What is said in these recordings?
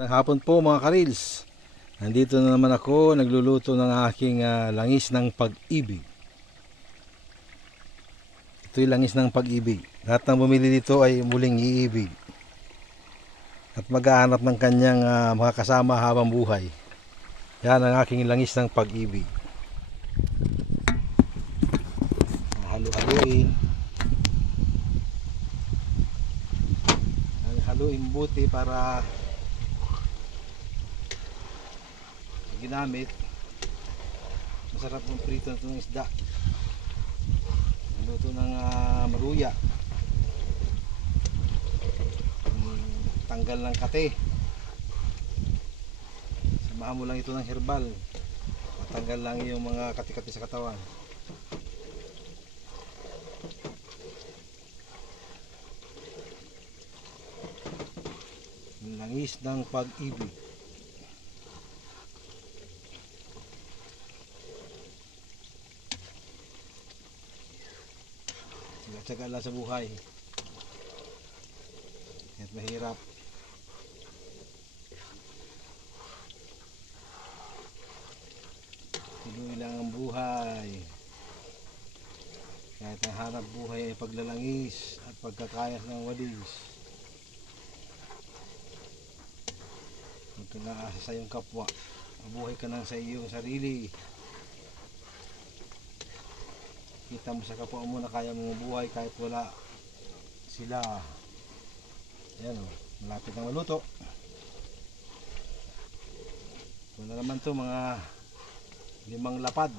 Magandang hapon po mga karils. Nandito na naman ako, nagluluto ng aking langis ng pag-ibig. Ito'y langis ng pag-ibig. Lahat ng bumili dito ay muling iibig at maghahanap ng kanyang mga kasama habang buhay. Yan ang aking langis ng pag-ibig. Halu-haluin. Haluin buti para ginamit. Masarap ng prito ng isda. Luto ng maruya. Tanggal ng kate. Samahan mo lang ito ng herbal. Matanggal lang yung mga kati-kati sa katawan. Langis ng pag-ibig. Tsaga lang sa buhay kahit mahirap. Tuloy lang ang buhay kahit ang hanap buhay ay paglalangis at pagkakayas ng walis. Huwag ka naasa sa iyong kapwa, mabuhay ka lang sa iyong sarili. Kita mo sa kapwa mo na kaya mong mabuhay kahit wala sila. Ayan o, malapit na maluto. Ito na naman to, mga 5 lapad.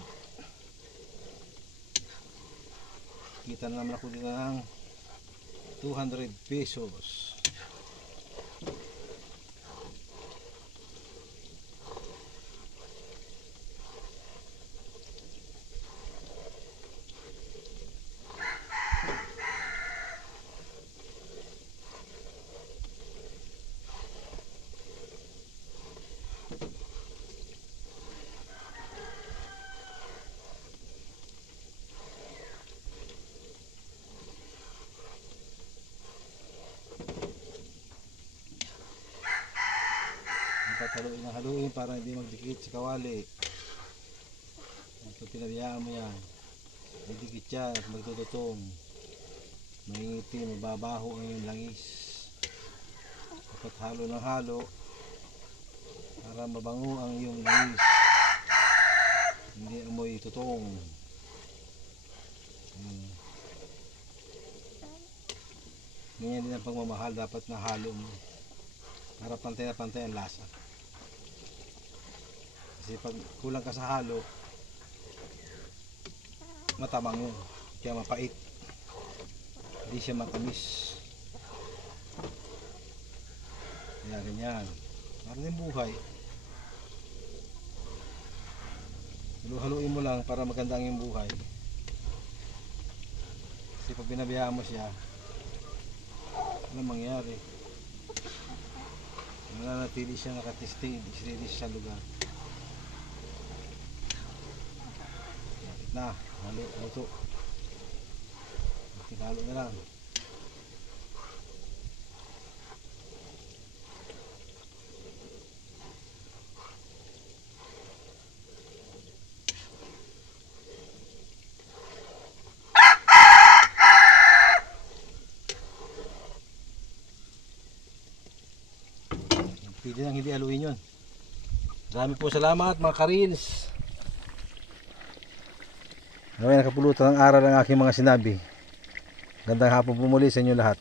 Kita na naman ako dito ng 200 pesos. Haluin ng haluin para hindi magdikit sa kawali. Pag pinabiyaan mo yan, magdikit yan at magtututong, mangingiti, mababaho ang yung langis. Dapat halo ng halo para mabango ang yung langis, hindi amoy tutong. Ganyan din ang pagmamahal, dapat na halo mo para pantay na pantay ang lasa. Kasi pag kulang ka sa halo, matabang yun, kaya mapait, hindi siya matamis. Kaya ganyan, parang yung buhay. Haluin mo lang para maganda ang yung buhay. Kasi pag binabiyaan mo siya, ano mangyari? Mananatili siya nakatisting sa lugar. Na, luto. Tinalo na lang. Pwede nang hindi haluin yun. Marami po salamat mga karils. Naway nakapulutan ng aral ng aking mga sinabi. Gandang hapon po muli sa inyo lahat.